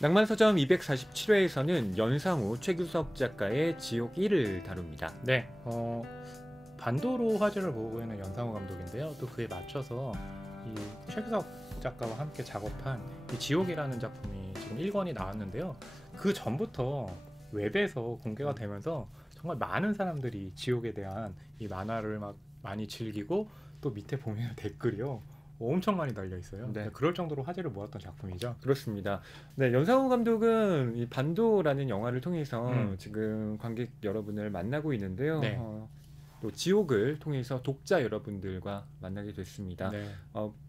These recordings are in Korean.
낭만서점 247회에서는 연상우, 최규석 작가의 지옥 1을 다룹니다. 네, 반도로 화제를 모으고 있는 연상우 감독인데요. 또 그에 맞춰서 이 최규석 작가와 함께 작업한 이 지옥이라는 작품이 지금 1권이 나왔는데요. 그 전부터 웹에서 공개가 되면서 정말 많은 사람들이 지옥에 대한 이 만화를 막 많이 즐기고, 또 밑에 보면 댓글이요 엄청 많이 달려 있어요. 네. 그럴 정도로 화제를 모았던 작품이죠. 그렇습니다. 네, 연상우 감독은 이 반도라는 영화를 통해서 지금 관객 여러분을 만나고 있는데요. 네. 또 지옥을 통해서 독자 여러분들과 만나게 됐습니다. 네.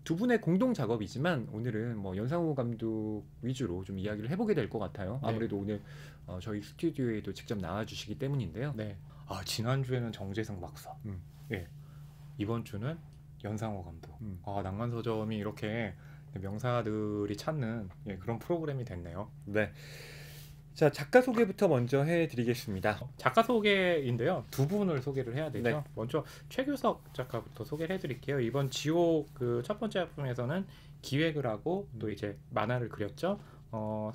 두 분의 공동 작업이지만 오늘은 뭐 연상우 감독 위주로 좀 이야기를 해보게 될 것 같아요. 네. 아무래도 오늘 저희 스튜디오에도 직접 나와주시기 때문인데요. 네. 지난주에는 정재승 박사. 예. 이번 주는 연상우 감독. 낭만서점이 이렇게 명사들이 찾는 그런 프로그램이 됐네요. 네. 자, 작가 소개부터 먼저 해드리겠습니다. 작가 소개인데요. 두 분을 소개를 해야 되죠. 네. 먼저 최규석 작가부터 소개를 해드릴게요. 이번 지옥 그 첫 번째 작품에서는 기획을 하고 또 이제 만화를 그렸죠.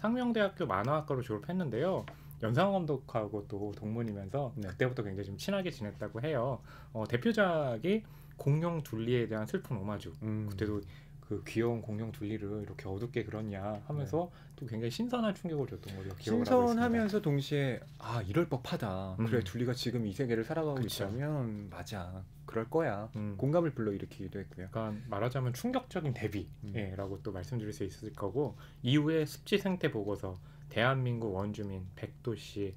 상명대학교 만화학과로 졸업했는데요. 연상우 감독하고 또 동문이면서 그때부터 굉장히 좀 친하게 지냈다고 해요. 대표작이 공룡 둘리에 대한 슬픈 오마주. 그때도 그 귀여운 공룡 둘리를 이렇게 어둡게 그렸냐 하면서 또 굉장히 신선한 충격을 줬던 걸로 기억을 하고 있습니다. 신선하면서 동시에 이럴 법하다. 그래, 둘리가 지금 이 세계를 살아가고 그쵸. 있다면 맞아, 그럴 거야. 공감을 불러일으키기도 했고요. 그러니까 말하자면 충격적인 데뷔라고 또 말씀드릴 수 있을 거고, 이후에 습지 생태 보고서, 대한민국 원주민, 백도씨,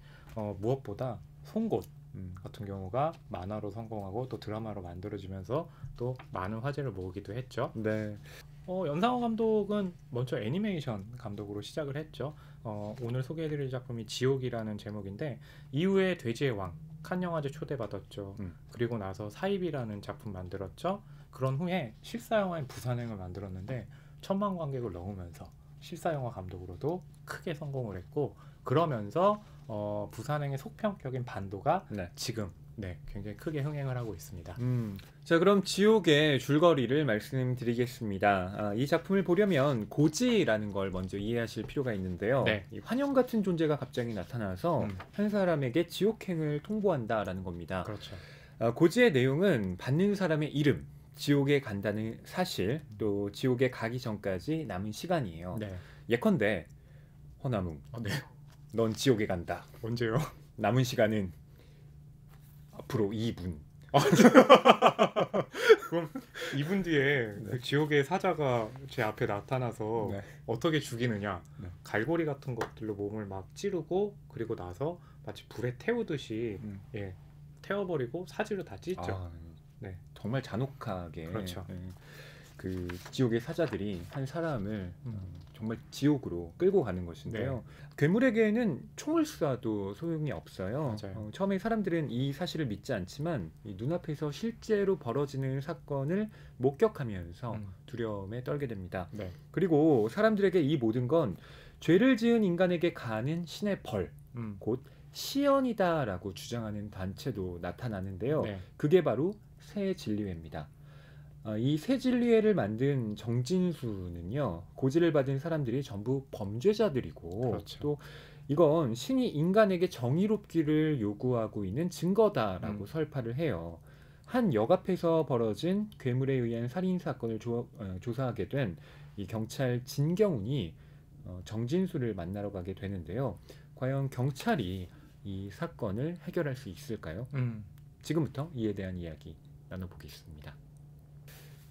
무엇보다 송곳 같은 경우가 만화로 성공하고 또 드라마로 만들어지면서 또 많은 화제를 모으기도 했죠. 네. 연상우 감독은 먼저 애니메이션 감독으로 시작을 했죠. 오늘 소개해드릴 작품이 지옥이라는 제목인데, 이후에 돼지의 왕, 칸 영화제 초대받았죠. 그리고 나서 사입이라는 작품 만들었죠. 그런 후에 실사영화인 부산행을 만들었는데 1000만 관객을 넘으면서 실사영화 감독으로도 크게 성공을 했고, 그러면서 부산행의 속편격인 반도가 지금 굉장히 크게 흥행을 하고 있습니다. 자, 그럼 지옥의 줄거리를 말씀드리겠습니다. 이 작품을 보려면 고지라는 걸 먼저 이해하실 필요가 있는데요. 이 환영 같은 존재가 갑자기 나타나서 한 사람에게 지옥행을 통보한다라는 겁니다. 그렇죠. 고지의 내용은 받는 사람의 이름, 지옥에 간다는 사실, 또 지옥에 가기 전까지 남은 시간이에요. 예컨대 허나무, 넌 지옥에 간다. 언제요? 남은 시간은 앞으로 2분. 그럼 2분 뒤에 그 지옥의 사자가 제 앞에 나타나서 어떻게 죽이느냐? 갈고리 같은 것들로 몸을 막 찌르고, 그리고 나서 마치 불에 태우듯이 태워버리고 사지로 다 찢죠. 정말 잔혹하게. 그렇죠. 그 지옥의 사자들이 한 사람을 정말 지옥으로 끌고 가는 것인데요. 괴물에게는 총을 쏴도 소용이 없어요. 처음에 사람들은 이 사실을 믿지 않지만 이 눈앞에서 실제로 벌어지는 사건을 목격하면서 두려움에 떨게 됩니다. 그리고 사람들에게 이 모든 건 죄를 지은 인간에게 가하는 신의 벌, 곧 시연이다라고 주장하는 단체도 나타나는데요. 그게 바로 새 진리회입니다. 이 새 진리회를 만든 정진수는요, 고지를 받은 사람들이 전부 범죄자들이고, 또 이건 신이 인간에게 정의롭기를 요구하고 있는 증거다라고 설파를 해요. 한 역 앞에서 벌어진 괴물에 의한 살인 사건을 조사하게 된 이 경찰 진경훈이 정진수를 만나러 가게 되는데요. 과연 경찰이 이 사건을 해결할 수 있을까요? 지금부터 이에 대한 이야기 나눠보겠습니다.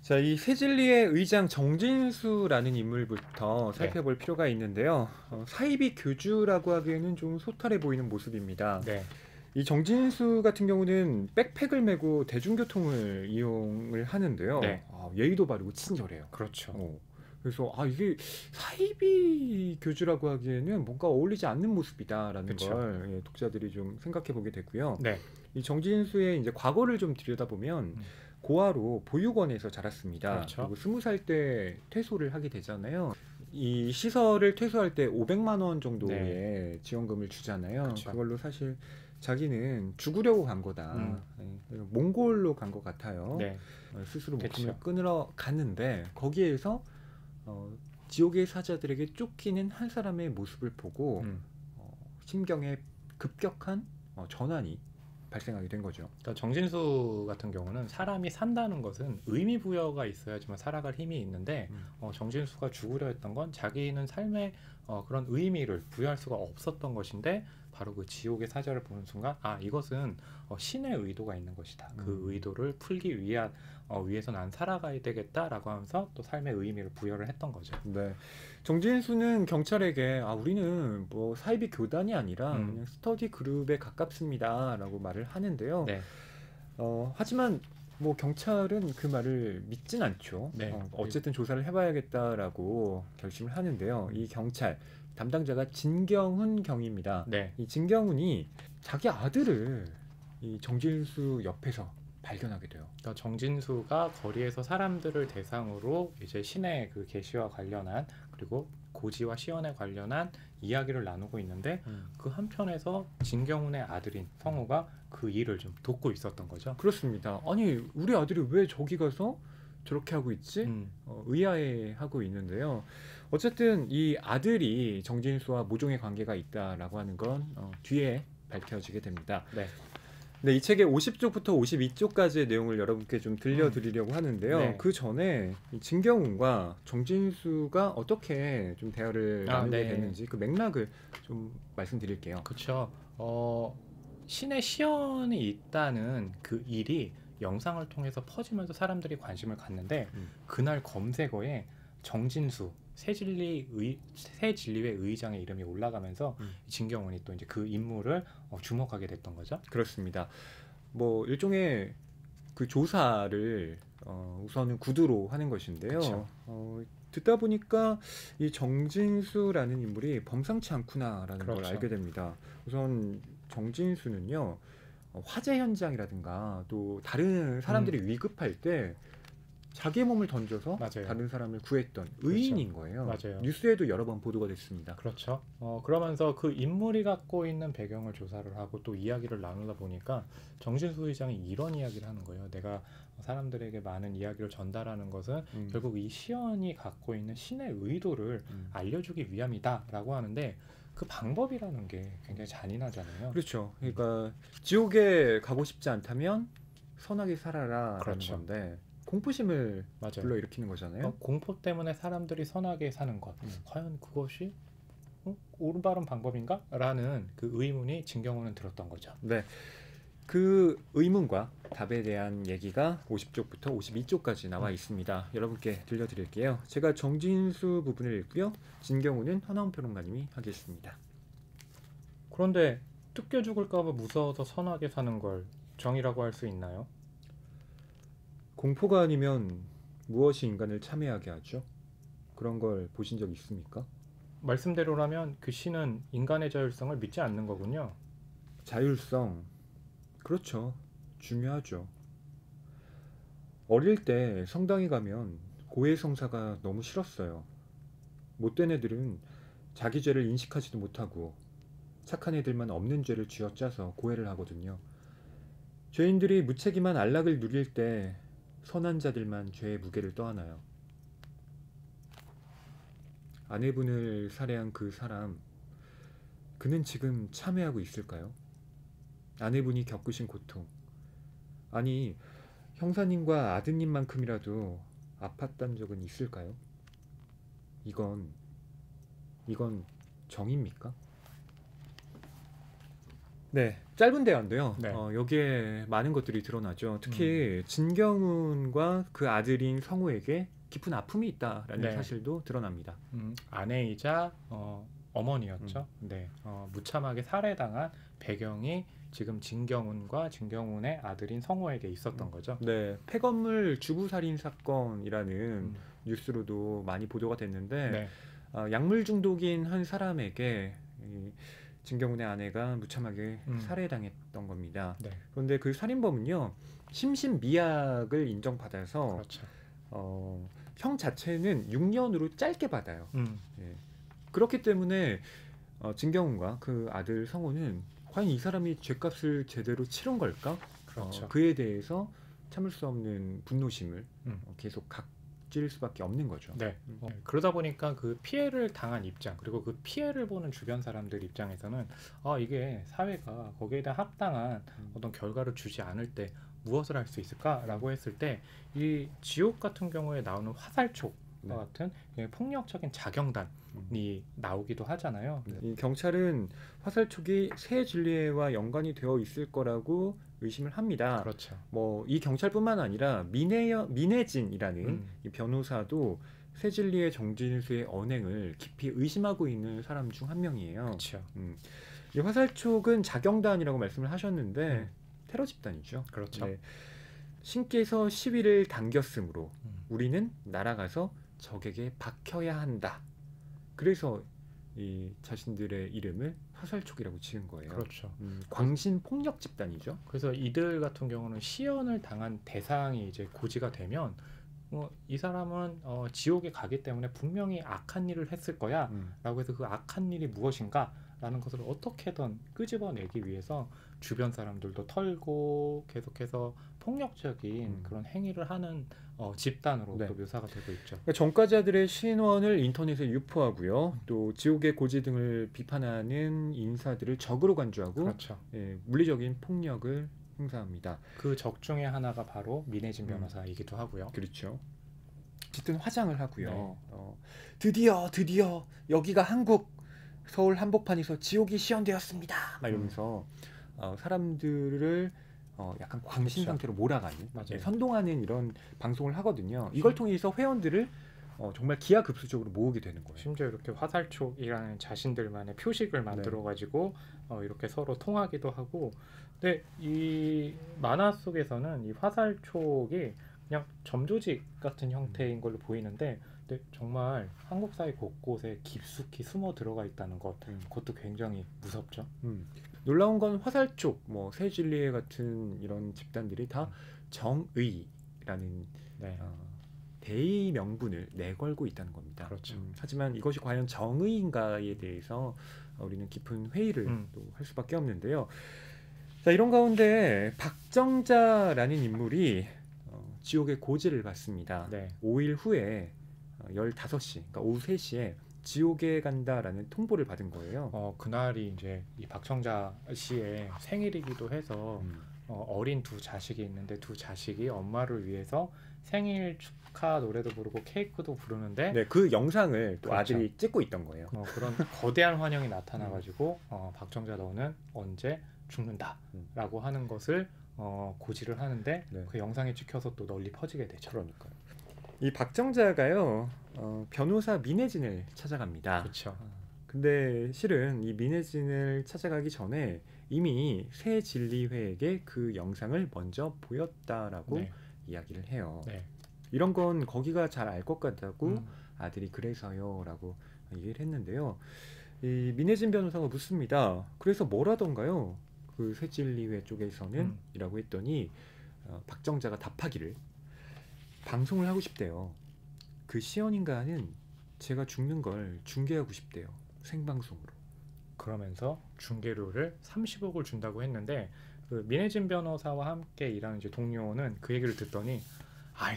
자, 이 새진리의 의장 정진수라는 인물부터 살펴볼 필요가 있는데요. 사이비 교주라고 하기에는 좀 소탈해 보이는 모습입니다. 이 정진수 같은 경우는 백팩을 메고 대중교통을 이용을 하는데요. 예의도 바르고 친절해요. 그렇죠. 그래서 이게 사이비 교주라고 하기에는 뭔가 어울리지 않는 모습이다라는 걸 독자들이 좀 생각해 보게 됐고요. 이 정진수의 이제 과거를 좀 들여다보면 고아로 보육원에서 자랐습니다. 그리고 20살 때 퇴소를 하게 되잖아요. 이 시설을 퇴소할 때 500만 원 정도의 지원금을 주잖아요. 그걸로 사실 자기는 죽으려고 간 거다. 몽골로 간 것 같아요. 스스로 목숨을 끊으러 갔는데 거기에서 지옥의 사자들에게 쫓기는 한 사람의 모습을 보고 심경의 급격한 전환이 발생하게 된 거죠. 그러니까 정진수 같은 경우는 사람이 산다는 것은 의미 부여가 있어야지만 살아갈 힘이 있는데 정진수가 죽으려 했던 건 자기는 삶에 그런 의미를 부여할 수가 없었던 것인데 바로 그 지옥의 사자를 보는 순간 이것은 신의 의도가 있는 것이다. 그 의도를 풀기 위해서 난 살아가야 되겠다라고 하면서 또 삶의 의미를 부여를 했던 거죠. 네. 정진수는 경찰에게 우리는 뭐 사이비 교단이 아니라 그냥 스터디 그룹에 가깝습니다라고 말을 하는데요. 네. 하지만 뭐 경찰은 그 말을 믿진 않죠. 네. 어쨌든 조사를 해봐야겠다라고 결심을 하는데요. 이 경찰 담당자가 진경훈 경입니다. 네. 이 진경훈이 자기 아들을 이 정진수 옆에서 발견하게 돼요. 그러니까 정진수가 거리에서 사람들을 대상으로 이제 신의 그 계시와 관련한 그리고 고지와 시연에 관련한 이야기를 나누고 있는데 그 한편에서 진경훈의 아들인 성우가 그 일을 좀 돕고 있었던 거죠. 그렇습니다. 아니 우리 아들이 왜 저기 가서 저렇게 하고 있지? 의아해하고 있는데요. 어쨌든 이 아들이 정진수와 모종의 관계가 있다라고 하는 건 뒤에 밝혀지게 됩니다. 네. 네, 이 책의 50쪽부터 52쪽까지의 내용을 여러분께 좀 들려드리려고 하는데요. 네. 그 전에 진경훈과 정진수가 어떻게 좀 대화를 나누게 네. 됐는지 그 맥락을 좀 말씀드릴게요. 그렇죠. 신의 시연이 있다는 그 일이 영상을 통해서 퍼지면서 사람들이 관심을 갖는데 그날 검색어에 정진수 새진리회 의장의 이름이 올라가면서 진경훈이 또 이제 그 인물을 주목하게 됐던 거죠. 그렇습니다. 뭐 일종의 그 조사를 우선은 구두로 하는 것인데요. 듣다 보니까 이 정진수라는 인물이 범상치 않구나라는 그렇죠. 걸 알게 됩니다. 우선 정진수는요. 화재 현장이라든가 또 다른 사람들이 위급할 때 자기 몸을 던져서 맞아요. 다른 사람을 구했던 의인인 거예요. 맞아요. 뉴스에도 여러 번 보도가 됐습니다. 그렇죠. 그러면서 그 인물이 갖고 있는 배경을 조사를 하고 또 이야기를 나누다 보니까 정진수 의장이 이런 이야기를 하는 거예요. 내가 사람들에게 많은 이야기를 전달하는 것은 결국 이 시연이 갖고 있는 신의 의도를 알려주기 위함이다라고 하는데 그 방법이라는 게 굉장히 잔인하잖아요. 그렇죠. 그러니까 지옥에 가고 싶지 않다면 선하게 살아라라는 그렇죠. 건데 공포심을 맞아요. 불러일으키는 거잖아요. 공포 때문에 사람들이 선하게 사는 것, 과연 그것이 올바른 방법인가? 라는 그 의문이 진경훈은 들었던 거죠. 네, 그 의문과 답에 대한 얘기가 50쪽부터 52쪽까지 나와 있습니다. 여러분께 들려드릴게요. 제가 정진수 부분을 읽고요. 진경훈은 허나운 평론가님이 하겠습니다. 그런데 뜯겨 죽을까 봐 무서워서 선하게 사는 걸 정의라고 할 수 있나요? 공포가 아니면 무엇이 인간을 참회하게 하죠? 그런 걸 보신 적 있습니까? 말씀대로라면 그 신은 인간의 자율성을 믿지 않는 거군요. 자율성, 그렇죠. 중요하죠. 어릴 때 성당에 가면 고해성사가 너무 싫었어요. 못된 애들은 자기 죄를 인식하지도 못하고 착한 애들만 없는 죄를 쥐어짜서 고해를 하거든요. 죄인들이 무책임한 안락을 누릴 때 선한 자들만 죄의 무게를 떠안아요. 아내분을 살해한 그 사람, 그는 지금 참회하고 있을까요? 아내분이 겪으신 고통, 아니 형사님과 아드님만큼이라도 아팠던 적은 있을까요? 이건 정입니까? 네, 짧은 대화인데요. 네. 여기에 많은 것들이 드러나죠. 특히 진경훈과 그 아들인 성우에게 깊은 아픔이 있다라는 네. 사실도 드러납니다. 아내이자 어머니였죠. 네, 무참하게 살해당한 배경이 지금 진경훈과 진경훈의 아들인 성우에게 있었던 거죠. 네, 폐건물 주부 살인 사건이라는 뉴스로도 많이 보도가 됐는데 네. 약물 중독인 한 사람에게 이 진경훈의 아내가 무참하게 살해당했던 겁니다. 네. 그런데 그 살인범은요 심신미약을 인정받아서 그렇죠. 형 자체는 6년으로 짧게 받아요. 예. 그렇기 때문에 진경훈과 그 아들 성우는 과연 이 사람이 죄값을 제대로 치른 걸까? 그렇죠. 그에 대해서 참을 수 없는 분노심을 계속 찌를 수밖에 없는 거죠. 네. 그러다 보니까 그 피해를 당한 입장 그리고 그 피해를 보는 주변 사람들 입장에서는 이게 사회가 거기에 대한 합당한 어떤 결과를 주지 않을 때 무엇을 할 수 있을까라고 했을 때 이 지옥 같은 경우에 나오는 화살촉과 네. 같은 폭력적인 자경단이 나오기도 하잖아요. 네. 이 경찰은 화살촉이 새 진리회와 연관이 되어 있을 거라고 의심을 합니다. 그렇죠. 뭐 이 경찰뿐만 아니라 민혜진이라는 이 변호사도 새 진리회 정진수의 언행을 깊이 의심하고 있는 사람 중 한 명이에요. 그렇죠. 이 화살촉은 자경단이라고 말씀을 하셨는데 테러 집단이죠. 그렇죠. 네. 신께서 시위를 당겼으므로 우리는 날아가서 적에게 박혀야 한다. 그래서 이 자신들의 이름을 화살촉이라고 지은 거예요. 그렇죠. 광신 폭력 집단이죠. 그래서 이들 같은 경우는 시연을 당한 대상이 이제 고지가 되면 이 사람은 지옥에 가기 때문에 분명히 악한 일을 했을 거야 라고 해서 그 악한 일이 무엇인가 라는 것을 어떻게든 끄집어내기 위해서 주변 사람들도 털고 계속해서 폭력적인 그런 행위를 하는 집단으로 네. 또 묘사가 되고 있죠. 그러니까 전과자들의 신원을 인터넷에 유포하고요. 또 지옥의 고지 등을 비판하는 인사들을 적으로 간주하고 그렇죠. 물리적인 폭력을 행사합니다. 그 적 중에 하나가 바로 민혜진 변호사이기도 하고요. 그렇죠. 어쨌든 화장을 하고요. 네. 드디어 여기가 한국 서울 한복판에서 지옥이 시연되었습니다. 막 이러면서 사람들을 약간 광신 그렇죠. 상태로 몰아가는, 맞아요. 선동하는 이런 방송을 하거든요. 이걸 통해서 회원들을 정말 기하급수적으로 모으게 되는 거예요. 심지어 이렇게 화살촉이라는 자신들만의 표식을 만들어 가지고 이렇게 서로 통하기도 하고. 근데 이 만화 속에서는 이 화살촉이 그냥 점조직 같은 형태인 걸로 보이는데, 근데 정말 한국 사회 곳곳에 깊숙이 숨어 들어가 있다는 것, 그것도 굉장히 무섭죠. 놀라운 건 화살촉, 뭐 새진리회 같은 이런 집단들이 다 정의라는 대의 명분을 내걸고 있다는 겁니다. 그렇죠. 하지만 이것이 과연 정의인가에 대해서 우리는 깊은 회의를 또 할 수밖에 없는데요. 자, 이런 가운데 박정자라는 인물이 지옥의 고지를 받습니다. 5일 후에 15시, 그러니까 오후 3시에 지옥에 간다라는 통보를 받은 거예요. 그날이 이제 이 박정자 씨의 생일이기도 해서 어린 두 자식이 있는데 두 자식이 엄마를 위해서 생일 축하 노래도 부르고 케이크도 부르는데 그 영상을 또 그렇죠. 아들이 찍고 있던 거예요. 그런 거대한 환영이 나타나가지고 박정자 너는 언제 죽는다라고 하는 것을 고지를 하는데 그 영상이 찍혀서 또 널리 퍼지게 되죠. 그러니까요. 이 박정자가요 변호사 민혜진을 찾아갑니다. 그렇죠. 근데 실은 이 민혜진을 찾아가기 전에 이미 새 진리회에게 그 영상을 먼저 보였다라고 이야기를 해요. 이런 건 거기가 잘 알 것 같다고 아들이 그래서요라고 얘기를 했는데요. 이 민혜진 변호사가 묻습니다. 그래서 뭘 하던가요? 그 새 진리회 쪽에서는 이라고 했더니 박정자가 답하기를 방송을 하고 싶대요. 그 시연인가는 제가 죽는 걸 중계하고 싶대요. 생방송으로. 그러면서 중계료를 30억을 준다고 했는데 그 민혜진 변호사와 함께 일하는 이제 동료는 그 얘기를 듣더니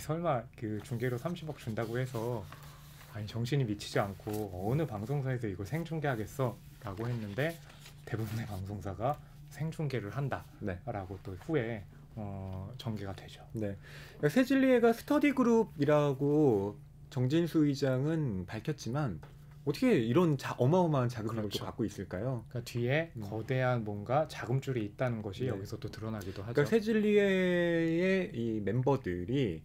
설마 그 중계료 30억 준다고 해서 정신이 미치지 않고 어느 방송사에서 이걸 생중계하겠어 라고 했는데 대부분의 방송사가 생중계를 한다라고 또 후에 전개가 되죠. 그러니까 새진리회가 스터디 그룹이라고 정진수 의장은 밝혔지만 어떻게 이런 어마어마한 자금력을 또 갖고 있을까요? 그러니까 뒤에 거대한 뭔가 자금줄이 있다는 것이 여기서 또 드러나기도 하죠. 그러니까 새진리회의 이 멤버들이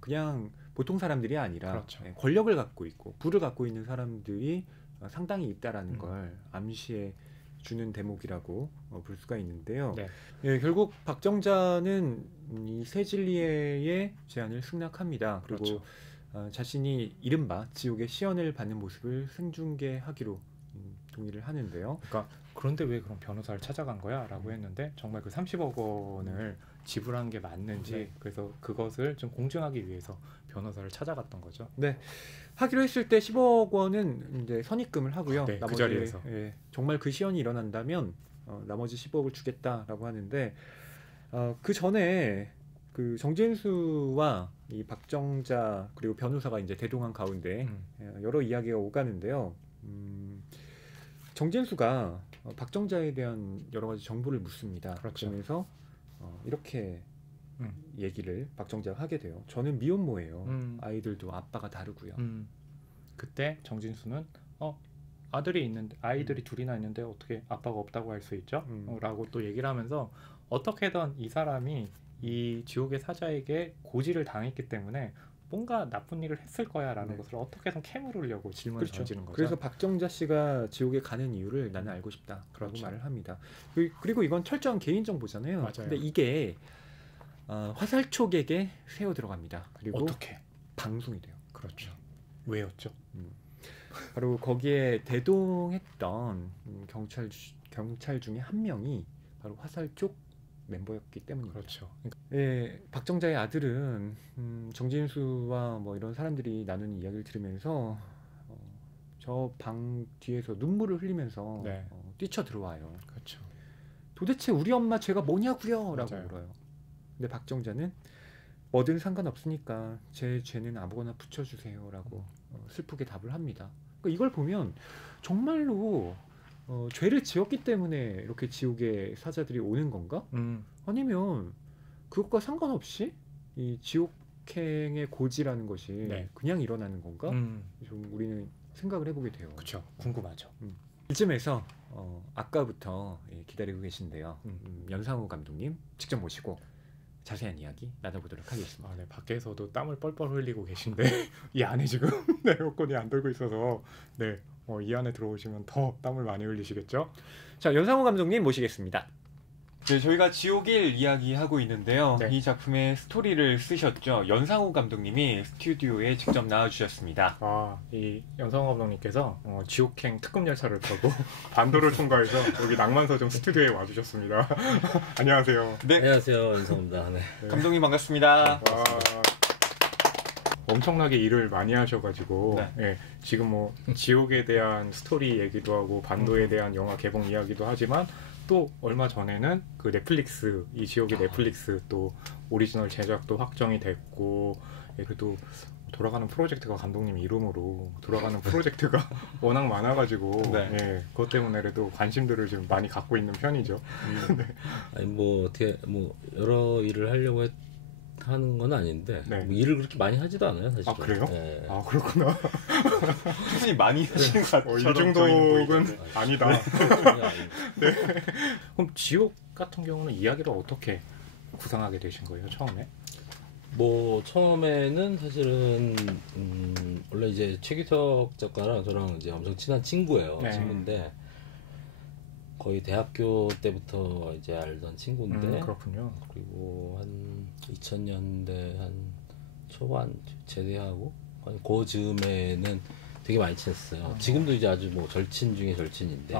그냥 보통 사람들이 아니라 권력을 갖고 있고 부를 갖고 있는 사람들이 상당히 있다라는 걸 암시해 주는 대목이라고 볼 수가 있는데요. 결국 박정자는 이 새진리회의 제안을 승낙합니다. 그리고 자신이 이른바 지옥의 시연을 받는 모습을 생중계하기로 동의를 하는데요. 그런데 왜 그럼 변호사를 찾아간 거야? 라고 했는데 정말 그 30억 원을 지불한 게 맞는지 그래서 그것을 좀 공정하기 위해서 변호사를 찾아갔던 거죠. 하기로 했을 때 10억 원은 이제 선입금을 하고요. 나머지, 그 자리에서 정말 그 시연이 일어난다면 나머지 10억을 주겠다라고 하는데 그 전에 그 정진수와 이 박정자 그리고 변호사가 이제 대동한 가운데 여러 이야기가 오가는데요. 정진수가 박정자에 대한 여러 가지 정보를 묻습니다. 그렇죠. 그러면서 이렇게 얘기를 박정자가 하게 돼요. 저는 미혼모예요. 아이들도 아빠가 다르고요. 그때 정진수는 아들이 있는데 아이들이 둘이나 있는데 어떻게 아빠가 없다고 할 수 있죠? 라고 또 얘기를 하면서 어떻게든 이 사람이 이 지옥의 사자에게 고지를 당했기 때문에 뭔가 나쁜 일을 했을 거야라는 것을 어떻게든 캐물으려고 질문을 던지는 거죠. 그래서 박정자 씨가 지옥에 가는 이유를 나는 알고 싶다라고 그렇죠. 말을 합니다. 그리고 이건 철저한 개인 정보잖아요. 맞아요. 근데 이게 화살촉에게 새어 들어갑니다. 그리고 어떻게 방송이 돼요. 그렇죠. 왜였죠? 바로 거기에 대동했던 경찰 중에 한 명이 바로 화살촉 멤버였기 때문입니다. 그렇죠. 예, 박정자의 아들은 정진수와 뭐 이런 사람들이 나누는 이야기를 들으면서 저 방 뒤에서 눈물을 흘리면서 뛰쳐 들어와요. 그렇죠. 도대체 우리 엄마 죄가 뭐냐고요? 라고 맞아요. 물어요. 근데 박정자는 뭐든 상관없으니까 제 죄는 아무거나 붙여주세요 라고 슬프게 답을 합니다. 그러니까 이걸 보면 정말로 죄를 지었기 때문에 이렇게 지옥의 사자들이 오는 건가? 아니면 그것과 상관없이 이 지옥행의 고지라는 것이 그냥 일어나는 건가? 좀 우리는 생각을 해보게 돼요. 그렇죠. 궁금하죠. 이쯤에서 아까부터 기다리고 계신데요. 연상호 감독님 직접 모시고 자세한 이야기 나눠보도록 하겠습니다. 네, 밖에서도 땀을 뻘뻘 흘리고 계신데 이 안에 지금 에어컨이 안 돌고 있어서 이 안에 들어오시면 더 땀을 많이 흘리시겠죠? 자, 연상호 감독님 모시겠습니다. 네, 저희가 지옥일 이야기하고 있는데요. 이 작품의 스토리를 쓰셨죠. 연상호 감독님이 스튜디오에 직접 나와주셨습니다. 이 연상호 감독님께서 지옥행 특급 열차를 타고 반도를 통과해서 여기 낭만서점 스튜디오에 와주셨습니다. 안녕하세요. 네. 안녕하세요. 연상호입니다. 감독님 반갑습니다. 엄청나게 일을 많이 하셔가지고 지금 뭐 지옥에 대한 스토리 얘기도 하고 반도에 대한 영화 개봉 이야기도 하지만 또 얼마 전에는 그 넷플릭스 이 지옥의 넷플릭스 또 오리지널 제작도 확정이 됐고 그래도 돌아가는 프로젝트가 감독님 이름으로 돌아가는 프로젝트가 워낙 많아가지고 그것 때문에라도 관심들을 좀 많이 갖고 있는 편이죠. 아니 뭐 어떻게 뭐 여러 일을 하려고 하는 건 아닌데 뭐 일을 그렇게 많이 하지도 않아요 사실. 아 그래요? 그렇구나. 충분히 많이 하시는 것 같아요. 이 정도는 아니다. 그럼 지옥 같은 경우는 이야기를 어떻게 구상하게 되신 거예요 처음에? 뭐 처음에는 사실은 원래 이제 최규석 작가랑 저랑 이제 엄청 친한 친구예요. 친구인데 거의 대학교 때부터 이제 알던 친구인데 그렇군요. 그리고 한 2000년대 한 초반 제대하고 그 즈음에는 되게 많이 친했어요. 지금도 이제 아주 뭐 절친 중에 절친인데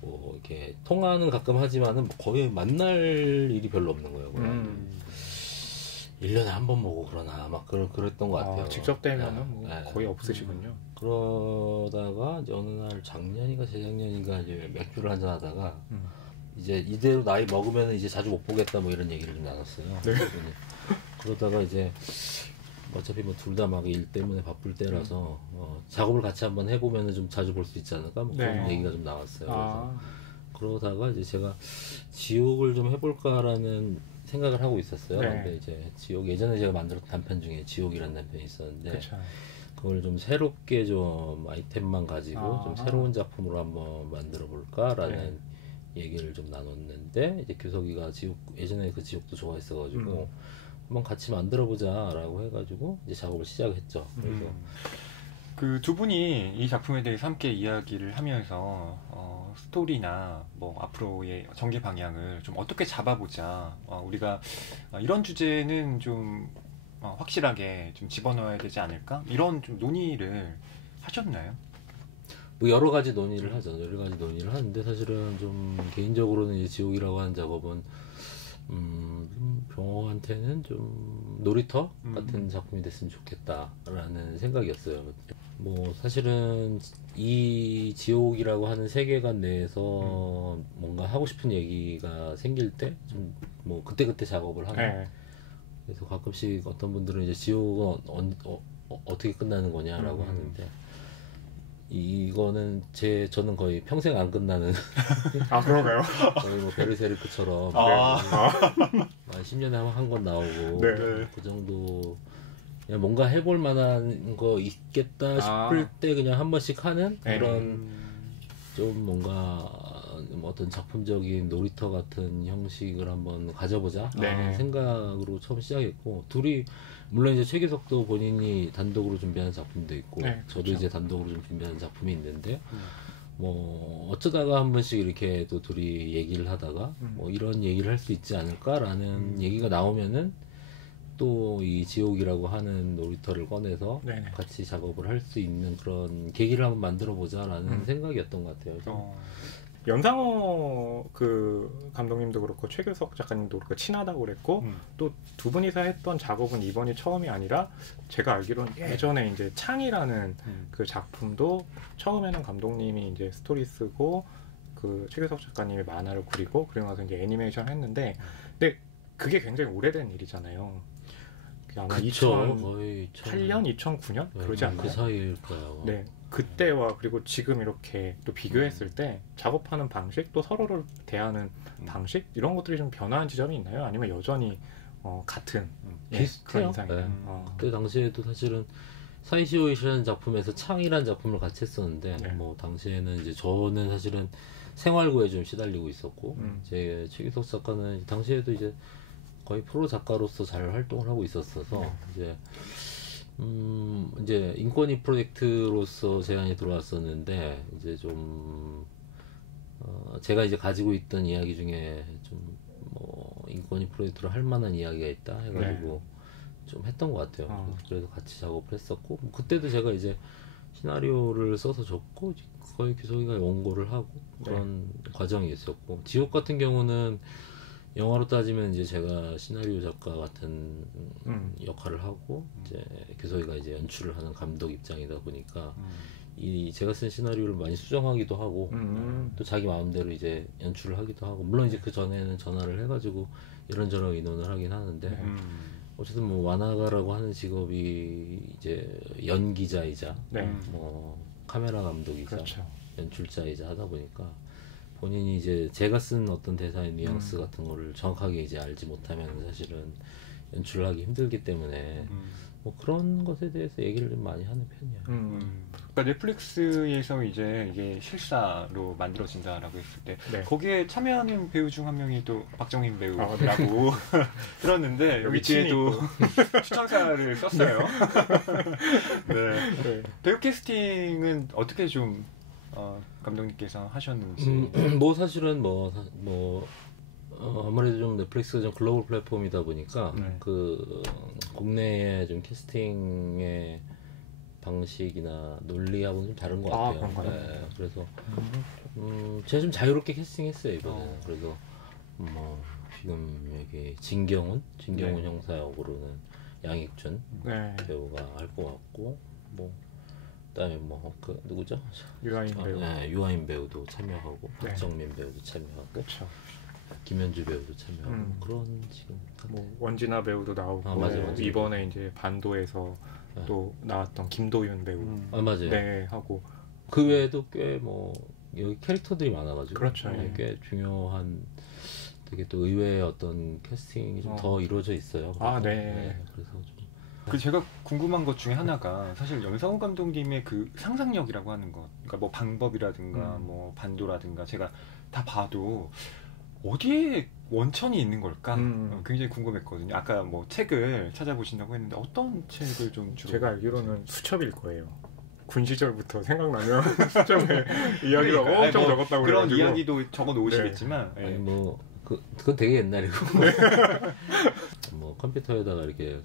뭐 이렇게 통화는 가끔 하지만은 거의 만날 일이 별로 없는 거예요. 1년에 한 번 보고 그러나 막 그랬던 것 같아요. 직접 되면은 뭐 거의 없으시군요. 그러다가 이제 어느 날 작년인가 재작년인가 이제 맥주를 한잔 하다가 이제 이대로 나이 먹으면 이제 자주 못 보겠다 뭐 이런 얘기를 좀 나눴어요. 그러다가 이제 어차피 뭐 둘 다 막 일 때문에 바쁠 때라서 작업을 같이 한번 해보면 좀 자주 볼 수 있지 않을까 뭐 그런 얘기가 좀 나왔어요. 그러다가 이제 제가 지옥을 좀 해볼까라는 생각을 하고 있었어요. 근데 이제 지옥 예전에 제가 만들었던 단편 중에 지옥이라는 단편이 있었는데 그걸 좀 새롭게 좀 아이템만 가지고 좀 새로운 작품으로 한번 만들어 볼까라는 얘기를 좀 나눴는데 이제 규석이가 지옥 예전에 그 지옥도 좋아했어가지고 한번 같이 만들어 보자라고 해가지고 이제 작업을 시작했죠. 그래서 그 두 분이 이 작품에 대해서 함께 이야기를 하면서 스토리나 뭐 앞으로의 전개 방향을 좀 어떻게 잡아보자. 우리가 이런 주제는 좀 확실하게 좀 집어넣어야 되지 않을까? 이런 좀 논의를 하셨나요? 뭐 여러 가지 논의를 하죠. 여러 가지 논의를 하는데 사실은 좀 개인적으로는 이제 지옥이라고 하는 작업은 병호한테는 좀 놀이터 같은 작품이 됐으면 좋겠다라는 생각이었어요. 뭐 사실은 이 지옥이라고 하는 세계관 내에서 뭔가 하고 싶은 얘기가 생길 때 좀 뭐 그때그때 작업을 하고 그래서 가끔씩 어떤 분들은 이제 지옥은 어떻게 끝나는 거냐라고 하는데 이거는 저는 거의 평생 안 끝나는 아 그런가요? 거의 뭐 베르세르크처럼 10년에 한 권 나오고 그 정도 그냥 뭔가 해볼 만한 거 있겠다 싶을 때 그냥 한 번씩 하는 그런 좀 뭔가 어떤 작품적인 놀이터 같은 형식을 한번 가져보자 라는 생각으로 처음 시작했고 둘이 물론 이제 최규석도 본인이 단독으로 준비하는 작품도 있고 저도 그렇죠. 이제 단독으로 좀 준비하는 작품이 있는데 뭐 어쩌다가 한 번씩 이렇게 또 둘이 얘기를 하다가 뭐 이런 얘기를 할 수 있지 않을까라는 얘기가 나오면은 또 이 지옥이라고 하는 놀이터를 꺼내서 같이 작업을 할 수 있는 그런 계기를 한번 만들어 보자라는 생각이었던 것 같아요. 연상호 그 감독님도 그렇고 최규석 작가님도 그렇고 친하다고 그랬고 또 두 분이서 했던 작업은 이번이 처음이 아니라 제가 알기로는 예전에 이제 창이라는 그 작품도 처음에는 감독님이 이제 스토리 쓰고 그 최규석 작가님이 만화를 그리고 그리고 나서 이제 애니메이션 했는데 근데 그게 굉장히 오래된 일이잖아요. 아마 그쵸, 2008년, 2009년 그러지 않나요? 그 사이일 거예요. 네, 그때와 그리고 지금 이렇게 또 비교했을 때 작업하는 방식, 또 서로를 대하는 방식 이런 것들이 좀 변화한 지점이 있나요? 아니면 여전히 같은 비슷해요. 그때 당시에도 사실은 사이시오이라는 작품에서 창이라는 작품을 같이 했었는데 뭐 당시에는 이제 저는 사실은 생활고에 좀 시달리고 있었고 제 최규석 작가는 당시에도 이제 거의 프로 작가로서 잘 활동을 하고 있었어서 이제 인권위 프로젝트로서 제안이 들어왔었는데 이제 좀 제가 이제 가지고 있던 이야기 중에 좀 뭐 인권위 프로젝트로 할 만한 이야기가 있다 해가지고 좀 했던 것 같아요. 그래서 같이 작업을 했었고 그때도 제가 이제 시나리오를 써서 적고 거의 규석이가 원고를 하고 그런 과정이 있었고 지옥 같은 경우는 영화로 따지면 이제 제가 시나리오 작가 같은 역할을 하고 이제 규석이가 이제 연출을 하는 감독 입장이다 보니까 이 제가 쓴 시나리오를 많이 수정하기도 하고 또 자기 마음대로 이제 연출을 하기도 하고 물론 이제 그 전에는 전화를 해가지고 이런저런 의논을 하긴 하는데 어쨌든 뭐 만화가라고 하는 직업이 이제 연기자이자 뭐 카메라 감독이자 그렇죠. 연출자이자 하다 보니까 본인이 이제 제가 쓴 어떤 대사의 뉘앙스 같은 거를 정확하게 이제 알지 못하면 사실은 연출을 하기 힘들기 때문에 뭐 그런 것에 대해서 얘기를 좀 많이 하는 편이에요. 그러니까 넷플릭스에서 이제 이게 실사로 만들어진다라고 했을 때 거기에 참여하는 배우 중 한 명이 또 박정인 배우라고 들었는데 여기 뒤에도 추천사를 썼어요. 배우 캐스팅은 어떻게 좀 감독님께서 하셨는지. 뭐 사실은 아무래도 좀 넷플릭스가 좀 글로벌 플랫폼이다 보니까 그 국내의 좀 캐스팅의 방식이나 논리하고는 좀 다른 것 같아요. 그래서 제가 좀 자유롭게 캐스팅했어요 이번에. 그래서 뭐 지금 여기 진경훈 형사 역으로는 양익준 배우가 할 것 같고 뭐. 그다음에 뭐 그 누구죠? 유아인 배우. 유아인 배우도 참여하고 박정민 배우도 참여하고 그렇죠. 김현주 배우도 참여하고 그런 지금 뭐 원진아 배우도 나오고 맞아요. 이번에 이제 반도에서 또 나왔던 김도윤 배우 맞아요. 하고 그 외에도 꽤 뭐 여기 캐릭터들이 많아가지고 그렇죠. 꽤 중요한 되게 또 의외의 어떤 캐스팅이 좀 더 이루어져 있어요. 그래서 좀 제가 궁금한 것 중에 하나가 사실 연상호 감독님의 그 상상력이라고 하는 것, 그러니까 뭐 방법이라든가 뭐 반도라든가 제가 다 봐도 어디에 원천이 있는 걸까 굉장히 궁금했거든요. 아까 뭐 책을 찾아보신다고 했는데 어떤 책을 좀 주로? 제가 알기로는 수첩일 거예요. 군 시절부터 생각나면 수첩에 이야기가 엄청 적었다고 그런 이야기도 적어 놓으시겠지만 아니 뭐 그건 되게 옛날이고 뭐 컴퓨터에다가 이렇게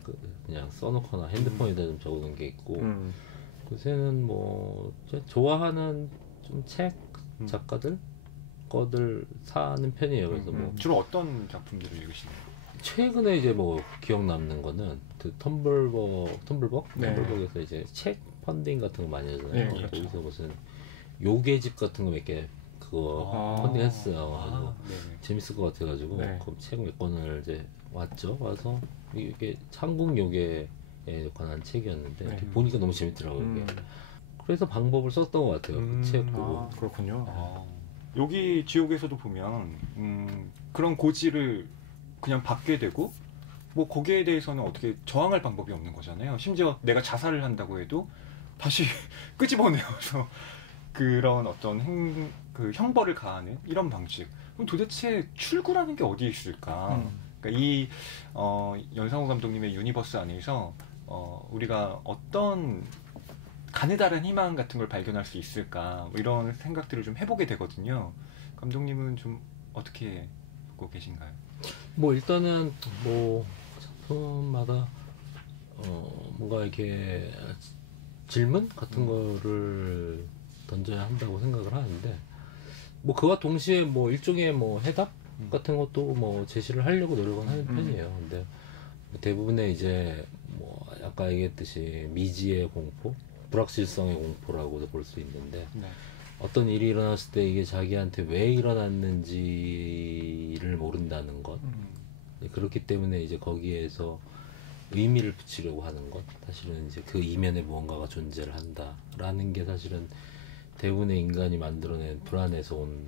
그냥 써놓거나 핸드폰에다 좀 적어놓은 게 있고 요새는 뭐 좋아하는 좀 책 작가들 거들 사는 편이에요. 그래서 뭐 주로 어떤 작품들을 읽으시나요? 최근에 이제 뭐 기억 남는 거는 그 텀블벅에서 이제 책 펀딩 같은 거 많이 하잖아요. 거기서 무슨 요괴집 같은 거 몇 개 그거 컨닝했어요. 재밌을 것 같아가지고 네. 그 책 몇 권을 이제 왔죠. 와서 이게 한국 요괴에 관한 책이었는데 네. 보니까 너무 재밌더라고요. 이게. 그래서 방법을 썼던 것 같아요. 그 책 보고. 그렇군요. 여기 지옥에서도 보면 그런 고지를 그냥 받게 되고 뭐 거기에 대해서는 어떻게 저항할 방법이 없는 거잖아요. 심지어 내가 자살을 한다고 해도 다시 끄집어내어서 그런 어떤 그 형벌을 가하는 이런 방식. 그럼 도대체 출구라는 게 어디에 있을까? 그러니까 이 연상호 감독님의 유니버스 안에서 우리가 어떤 가느다란 희망 같은 걸 발견할 수 있을까? 뭐 이런 생각들을 좀 해보게 되거든요. 감독님은 좀 어떻게 보고 계신가요? 뭐 일단은 뭐 작품마다 뭔가 이렇게 질문 같은 거를 던져야 한다고 생각을 하는데 뭐 그와 동시에 뭐 일종의 뭐 해답 같은 것도 뭐 제시를 하려고 노력은 하는 편이에요. 근데 대부분의 이제 뭐 아까 얘기했듯이 미지의 공포, 불확실성의 공포라고도 볼 수 있는데 어떤 일이 일어났을 때 이게 자기한테 왜 일어났는지를 모른다는 것. 그렇기 때문에 이제 거기에서 의미를 붙이려고 하는 것. 사실은 이제 그 이면에 무언가가 존재를 한다라는 게 사실은 대부분의 인간이 만들어낸 불안에서 온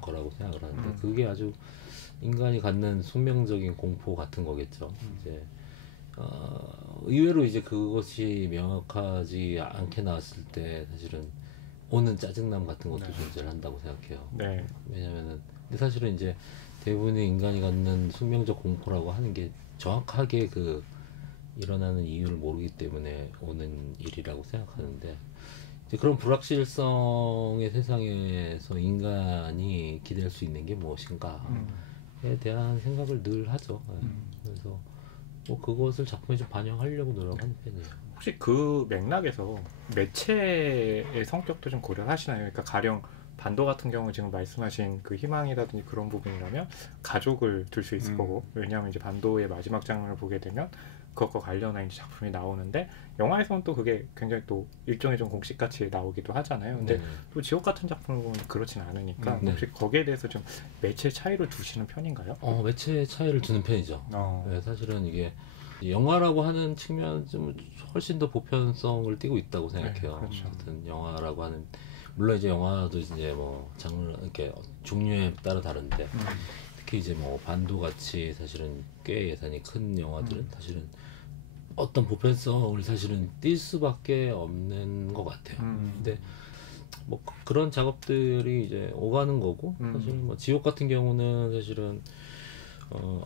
거라고 생각을 하는데 그게 아주 인간이 갖는 숙명적인 공포 같은 거겠죠. 이제 의외로 이제 그것이 명확하지 않게 나왔을 때 사실은 오는 짜증남 같은 것도 존재를 한다고 생각해요. 왜냐면은 근데 사실은 이제 대부분의 인간이 갖는 숙명적 공포라고 하는 게 정확하게 그 일어나는 이유를 모르기 때문에 오는 일이라고 생각하는데 이제 그런 불확실성의 세상에서 인간이 기댈 수 있는 게 무엇인가에 대한 생각을 늘 하죠. 그래서 뭐 그것을 작품에 좀 반영하려고 노력하는 편이에요. 혹시 그 맥락에서 매체의 성격도 좀 고려하시나요? 그러니까 가령 반도 같은 경우 지금 말씀하신 그 희망이라든지 그런 부분이라면 가족을 들 수 있을 거고, 왜냐하면 이제 반도의 마지막 장면을 보게 되면 그것과 관련한 이제 작품이 나오는데 영화에서는 또 그게 굉장히 또 일종의 좀 공식같이 나오기도 하잖아요. 근데 또 지옥 같은 작품을 보면 그렇진 않으니까 혹시 거기에 대해서 좀 매체 차이를 두시는 편인가요? 매체 차이를 두는 편이죠. 네, 사실은 이게 영화라고 하는 측면 좀 훨씬 더 보편성을 띠고 있다고 생각해요. 그렇죠. 어떤 영화라고 하는 물론 이제 영화도 이제 뭐 장르 이렇게 종류에 따라 다른데 특히 이제 뭐 반도 같이 사실은 꽤 예산이 큰 영화들은 사실은 어떤 보편성을 사실은 띌 수밖에 없는 것 같아요. 근데 뭐 그런 작업들이 이제 오가는 거고 사실 뭐 지옥 같은 경우는 사실은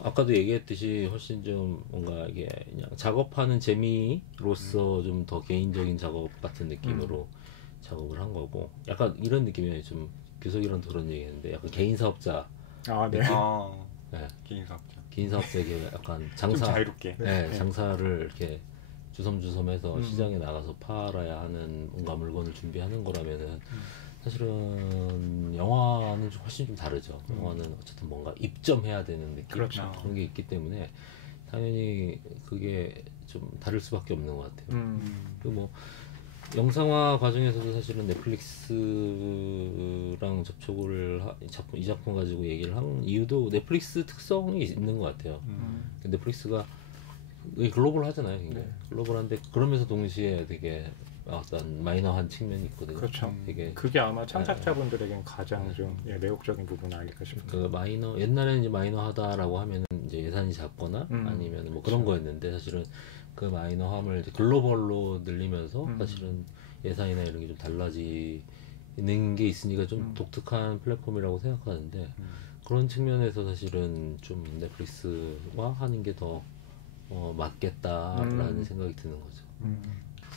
아까도 얘기했듯이 훨씬 좀 뭔가 이게 그냥 작업하는 재미로서 좀 더 개인적인 작업 같은 느낌으로 작업을 한 거고 약간 이런 느낌이에요. 좀 규석이랑 그런 얘기했는데 약간 개인 사업자 네. 네. 개인 사업자에게 약간 장사 좀 자유롭게 장사를 이렇게 주섬주섬해서 시장에 나가서 팔아야 하는 뭔가 물건을 준비하는 거라면은 사실은 영화는 훨씬 좀 다르죠. 영화는 어쨌든 뭔가 입점해야 되는 느낌 그렇죠. 그런 게 있기 때문에 당연히 그게 좀 다를 수밖에 없는 것 같아요. 그리고 뭐 영상화 과정에서도 사실은 넷플릭스랑 접촉을 이 작품 가지고 얘기를 한 이유도 넷플릭스 특성이 있는 것 같아요. 넷플릭스가 글로벌 하잖아요. 글로벌한데 그러면서 동시에 되게 어떤 마이너한 측면이 있거든요. 그렇죠. 되게 그게 아마 창작자분들에겐 가장 좀 매혹적인 부분 아닐까 싶은데. 그 마이너 옛날에는 이제 마이너하다라고 하면은 이제 예산이 작거나 아니면 뭐 그런 거였는데 사실은 그 마이너함을 이제 글로벌로 늘리면서 사실은 예산이나 이런 게 좀 달라지는 게 있으니까 좀 독특한 플랫폼이라고 생각하는데 그런 측면에서 사실은 좀 넷플릭스와 하는 게 더 맞겠다라는 생각이 드는 거죠.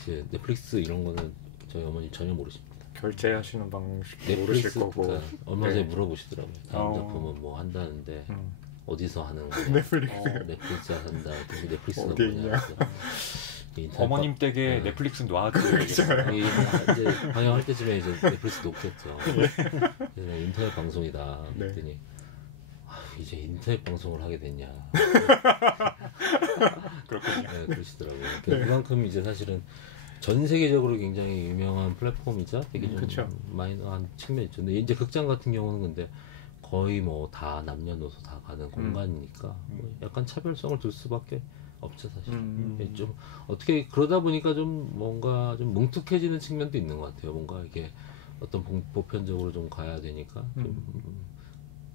이제 넷플릭스 이런 거는 저희 어머니 전혀 모르십니다. 결제하시는 방식 넷플릭스 모르실 거고. 그러니까 얼마 전에 물어보시더라고요. 다음 작품은 뭐 한다는데 어디서 하는 거냐. 넷플릭스 한다. 넷플릭스가 어디에 뭐냐. 어머님 댁에 넷플릭스는 놔둬야 되겠어요. 이제 방영할 때쯤에 이제 넷플릭스 놓겠죠. 그래서 인터넷 방송이다. 그랬더니 이제 인터넷 방송을 하게 됐냐. 그렇군요. 그러시더라고요. 그만큼 이제 사실은 전 세계적으로 굉장히 유명한 플랫폼이자 되게 좀 그쵸. 마이너한 측면이 있죠. 근데 이제 극장 같은 경우는 근데 거의 뭐 다 남녀노소 다 가는 공간이니까 뭐 약간 차별성을 둘 수밖에 없죠 사실. 좀 어떻게 그러다 보니까 좀 뭔가 좀 뭉툭해지는 측면도 있는 것 같아요. 뭔가 이게 어떤 보편적으로 좀 가야 되니까 좀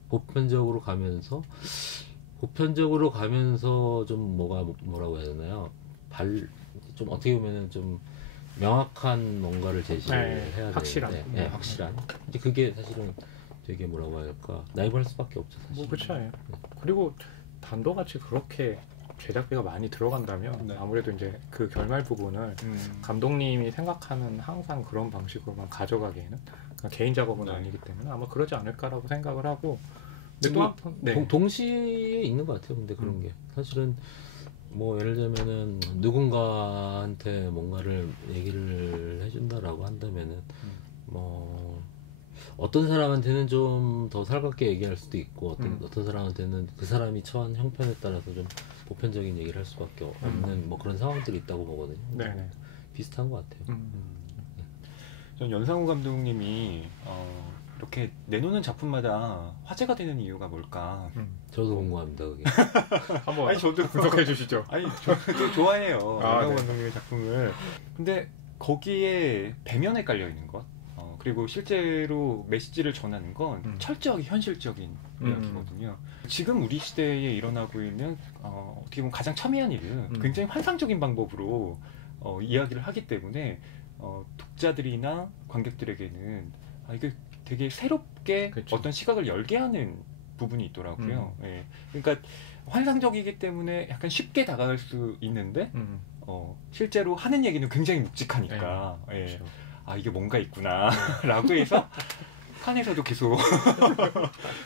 보편적으로 가면서 좀 뭐라고 해야 되나요? 좀 어떻게 보면은 좀 명확한 뭔가를 제시를 해야 확실한. 되는데, 확실한. 이제 그게 사실은 되게 뭐라고 할까 나이브할 수밖에 없죠 사실. 뭐 그렇죠. 그리고 단도같이 그렇게 제작비가 많이 들어간다면 네. 아무래도 이제 그 결말 부분을 감독님이 생각하는 항상 그런 방식으로만 가져가기에는 개인 작업은 아니기 때문에 아마 그러지 않을까라고 생각을 하고. 근데 또 한편 동시에 있는 것 같아요. 근데 그런 게 사실은 뭐 예를 들면은 누군가한테 뭔가를 얘기를 해준다라고 한다면은 뭐 어떤 사람한테는 좀 더 살갑게 얘기할 수도 있고 어떤 사람한테는 그 사람이 처한 형편에 따라서 좀 보편적인 얘기를 할 수밖에 없는 뭐 그런 상황들이 있다고 보거든요. 네네. 비슷한 것 같아요. 전 연상호 감독님이 이렇게 내놓는 작품마다 화제가 되는 이유가 뭘까? 저도 궁금합니다. 그게. 한번 아니 저도 분석해 주시죠. 아니 저도 좋아해요. 연상호 네. 감독님의 작품을. 근데 거기에 배면에 깔려 있는 것. 그리고 실제로 메시지를 전하는 건 철저하게 현실적인 이야기거든요. 지금 우리 시대에 일어나고 있는 어떻게 보면 가장 첨예한 일은 굉장히 환상적인 방법으로 이야기를 하기 때문에 독자들이나 관객들에게는 이게 되게 새롭게 그쵸. 어떤 시각을 열게 하는 부분이 있더라고요. 예. 그러니까 환상적이기 때문에 약간 쉽게 다가갈 수 있는데 실제로 하는 얘기는 굉장히 묵직하니까 예. 그렇죠. 이게 뭔가 있구나 라고 해서 칸에서도 계속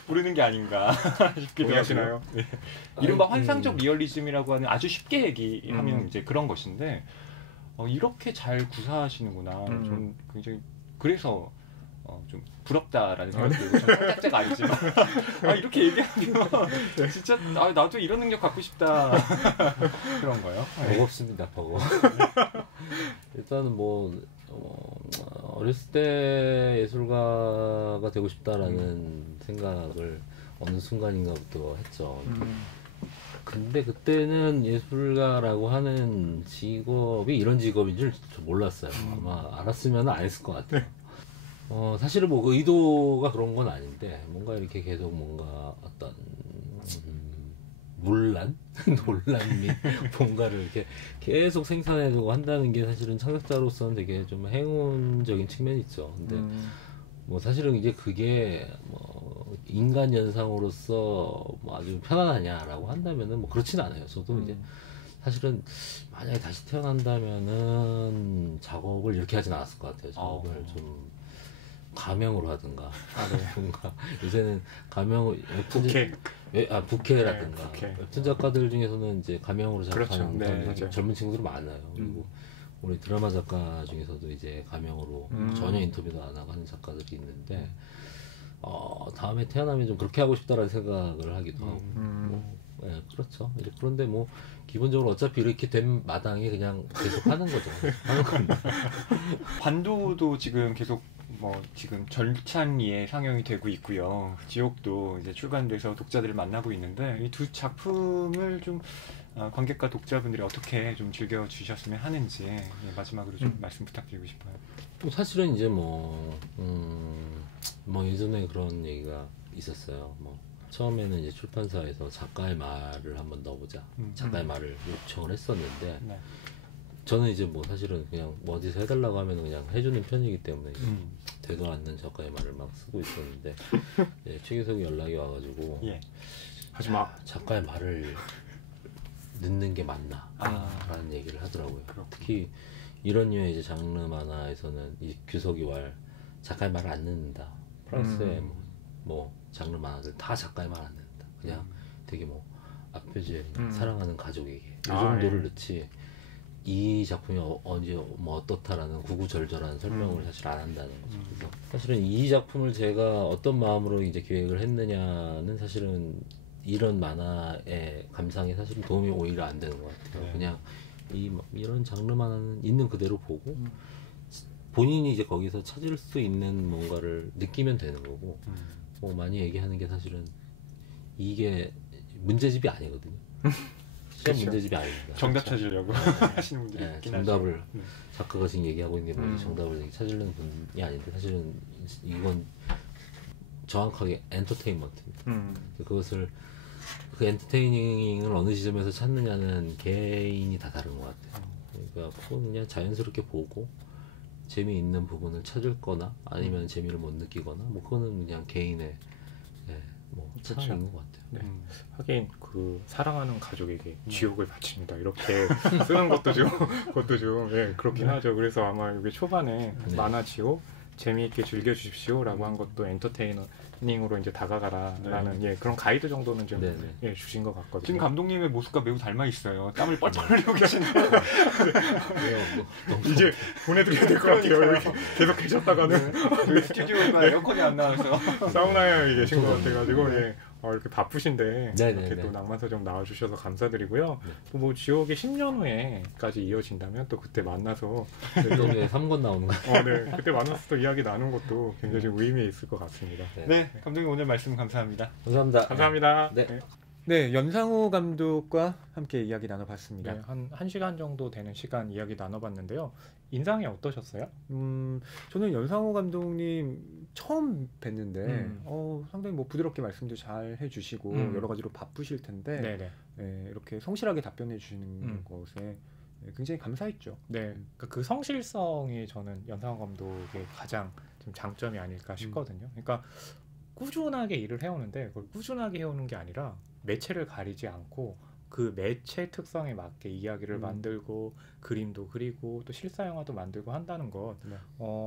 부르는 게 아닌가 싶기도 동의하시나요? 하고요. 네. 이른바 환상적 리얼리즘이라고 하는 아주 쉽게 얘기하면 이제 그런 것인데 이렇게 잘 구사하시는구나. 저는 굉장히 그래서 좀 부럽다라는 생각이 들고 저는 창작자가 아니지만 이렇게 얘기하면 진짜 나도 이런 능력 갖고 싶다 그런 거요. 버겁습니다. 버거. 일단은 뭐 어렸을 때 예술가가 되고 싶다라는 생각을 어느 순간인가부터 했죠. 근데 그때는 예술가라고 하는 직업이 이런 직업인 줄 몰랐어요. 아마 알았으면 안 했을 것 같아요. 사실은 뭐 그 의도가 그런 건 아닌데 뭔가 이렇게 계속 뭔가 어떤 논란 및 뭔가를 이렇게 계속 생산해두고 한다는 게 사실은 창작자로서는 되게 좀 행운적인 측면이 있죠. 근데 뭐 사실은 이제 그게 뭐 인간 연상으로서 뭐 아주 편안하냐라고 한다면은 뭐 그렇진 않아요. 저도 이제 사실은 만약에 다시 태어난다면은 작업을 이렇게 하진 않았을 것 같아요. 작업을 좀 가명으로 하든가 뭔가 요새는 가명을 부캐라든가 웹툰 작가들 중에서는 이제 가명으로 작업하는 젊은 친구들 많아요. 그리고 우리 드라마 작가 중에서도 이제 가명으로 전혀 인터뷰도 안 하고 하는 작가들이 있는데 다음에 태어나면 좀 그렇게 하고 싶다라는 생각을 하기도 하고 네, 그렇죠. 이제 그런데 뭐 기본적으로 어차피 이렇게 된 마당에 그냥 계속 하는 거죠. 하는 겁니다. 관도도 지금 계속 지금 절찬리에 상영이 되고 있고요. 지옥도 이제 출간돼서 독자들을 만나고 있는데 이 두 작품을 좀 관객과 독자분들이 어떻게 좀 즐겨 주셨으면 하는지 마지막으로 좀 말씀 부탁드리고 싶어요. 사실은 이제 뭐 예전에 그런 얘기가 있었어요. 처음에는 이제 출판사에서 작가의 말을 한번 넣어보자. 작가의 말을 요청을 했었는데 저는 이제 사실은 그냥 어디서 해달라고 하면 그냥 해주는 편이기 때문에 되도 않는 작가의 말을 막 쓰고 있었는데 최기석이 연락이 와가지고 하지마 작가의 말을 넣는 게 맞나 라는 얘기를 하더라고요. 특히 이런 류의 이제 장르 만화에서는 이 규석이 왈 작가의 말을 안 넣는다. 프랑스의 장르 만화들 다 작가의 말 안 넣는다. 그냥 되게 앞표지에 사랑하는 가족에게 이 정도를 넣지 이 작품이 언제 어떻다라는 구구절절한 설명을 사실 안 한다는 거죠. 그래서 사실은 이 작품을 제가 어떤 마음으로 이제 기획을 했느냐는 사실은 이런 만화의 감상에 사실은 도움이 오히려 안 되는 것 같아요. 그냥 이런 장르만은 있는 그대로 보고 본인이 이제 거기서 찾을 수 있는 뭔가를 느끼면 되는 거고 뭐 많이 얘기하는 게 사실은 이게 문제집이 아니거든요. 시험 문제집이 아닙니다. 정답 찾으려고 하시는 분들이 네, 있긴 정답을 작가가 지금 얘기하고 있는 게 뭐지 정답을 찾으려는 분이 아닌데 사실은 이건 정확하게 엔터테인먼트입니다. 그것을 그 엔터테이닝을 어느 지점에서 찾느냐는 개인이 다 다른 것 같아요. 그러니까 그냥 자연스럽게 보고 재미있는 부분을 찾을 거나 아니면 재미를 못 느끼거나 뭐 그거는 그냥 개인의 뭐 차이인 것 같아요. 네. 하긴 그 사랑하는 가족에게 지옥을 바칩니다. 이렇게 쓰는 것도 좀 그렇긴 하죠. 그래서 아마 여기 초반에 만화 지옥 재미있게 즐겨주십시오라고 한 것도 엔터테이닝으로 이제 다가가라라는 그런 가이드 정도는 좀 주신 것 같거든요. 지금 감독님의 모습과 매우 닮아 있어요. 땀을 뻘뻘 흘리고 계시는데 이제 보내드려야 될 것 같아요. 이렇게 계속 계셨다가는 스튜디오가 에어컨이 안 나와서 사우나에 계신 것 같아가지고 이렇게 바쁘신데 이렇게 또 낭만서점 나와주셔서 감사드리고요. 또 뭐 지옥의 10년 후에까지 이어진다면 또 그때 만나서 또 3권 나오는 거. 그때 만나서 또 이야기 나눈 것도 굉장히 좀 의미 있을 것 같습니다. 네, 감독님 오늘 말씀 감사합니다. 감사합니다. 네, 연상호 감독과 함께 이야기 나눠봤습니다. 네, 한 1시간 정도 되는 시간 이야기 나눠봤는데요. 인상이 어떠셨어요? 저는 연상호 감독님 처음 뵀는데 상당히 뭐 부드럽게 말씀도 잘 해주시고 여러 가지로 바쁘실 텐데 이렇게 성실하게 답변해 주시는 것에 굉장히 감사했죠. 네, 그러니까 그 성실성이 저는 연상호 감독의 가장 좀 장점이 아닐까 싶거든요. 그러니까 꾸준하게 일을 해오는데 그걸 꾸준하게 해오는 게 아니라 매체를 가리지 않고 그 매체 특성에 맞게 이야기를 만들고 그림도 그리고 또 실사영화도 만들고 한다는 것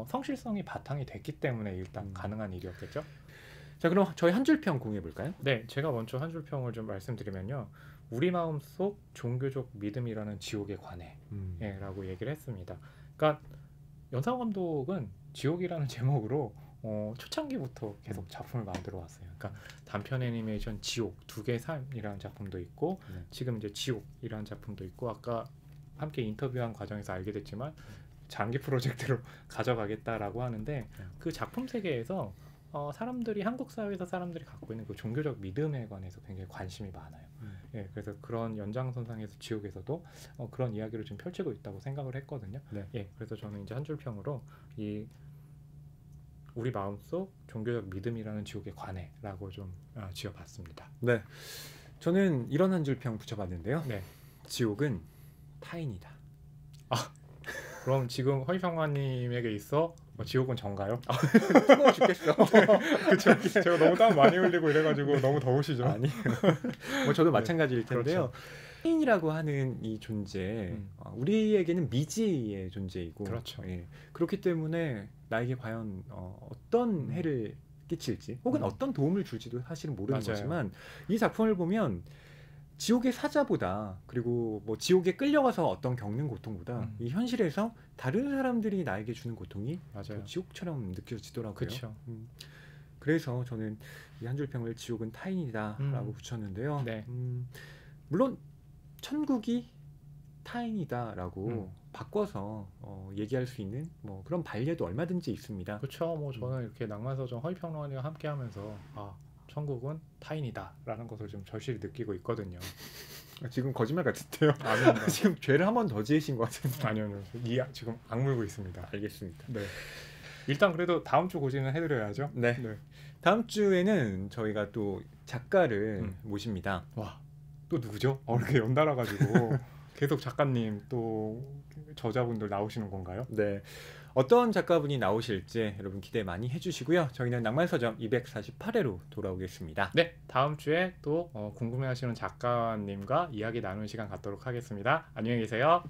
성실성이 바탕이 됐기 때문에 일단 가능한 일이었겠죠. 자, 그럼 저희 한 줄 평 공유해 볼까요? 네, 제가 먼저 한 줄 평을 좀 말씀드리면요. 우리 마음속 종교적 믿음이라는 지옥에 관해 라고 얘기를 했습니다. 그러니까 연상호 감독은 지옥이라는 제목으로 초창기부터 계속 작품을 만들어 왔어요. 그러니까 단편 애니메이션 지옥 2개의 삶이라는 작품도 있고 지금 이제 지옥이라는 작품도 있고 아까 함께 인터뷰한 과정에서 알게 됐지만 장기 프로젝트로 가져가겠다라고 하는데 그 작품 세계에서 사람들이 한국 사회에서 사람들이 갖고 있는 그 종교적 믿음에 관해서 굉장히 관심이 많아요. 그래서 그런 연장선상에서 지옥에서도 그런 이야기를 좀 펼치고 있다고 생각을 했거든요. 그래서 저는 이제 한 줄 평으로 이 우리 마음속 종교적 믿음이라는 지옥에 관해라고 좀 지어봤습니다. 네, 저는 이런 한 줄 평 붙여봤는데요. 지옥은 타인이다. 그럼 지금 허위평화님에게 있어 지옥은 전가요? 뜨거워 죽겠어. 그렇죠. 제가 너무 땀 많이 흘리고 이래가지고 너무 더우시죠? 아니, 뭐 저도 마찬가지일 텐데요. 타인이라고 하는 이 존재, 우리에게는 미지의 존재이고, 그렇기 때문에 나에게 과연 어떤 해를 끼칠지, 혹은 어떤 도움을 줄지도 사실은 모르는 거지만 이 작품을 보면 지옥의 사자보다 그리고 뭐 지옥에 끌려가서 어떤 겪는 고통보다 이 현실에서 다른 사람들이 나에게 주는 고통이 더 지옥처럼 느껴지더라고요. 그래서 저는 이 한 줄 평을 지옥은 타인이다라고 붙였는데요. 물론 천국이 타인이다라고 바꿔서 얘기할 수 있는 뭐 그런 반례도 얼마든지 있습니다. 그렇죠. 뭐 저는 이렇게 낭만서점 허위평론가와 함께하면서 천국은 타인이다라는 것을 좀 절실히 느끼고 있거든요. 지금 거짓말 같은데요? 아닙니다. 지금 죄를 한 번 더 지으신 것 같은데. 아니요. 지금 악물고 있습니다. 알겠습니다. 일단 그래도 다음 주 고지는 해드려야죠. 다음 주에는 저희가 또 작가를 모십니다. 와, 또 누구죠? 이렇게 연달아가지고 계속 작가님 또 저자분들 나오시는 건가요? 어떤 작가분이 나오실지 여러분 기대 많이 해주시고요. 저희는 낭만서점 248회로 돌아오겠습니다. 다음 주에 또 궁금해하시는 작가님과 이야기 나누는 시간 갖도록 하겠습니다. 안녕히 계세요.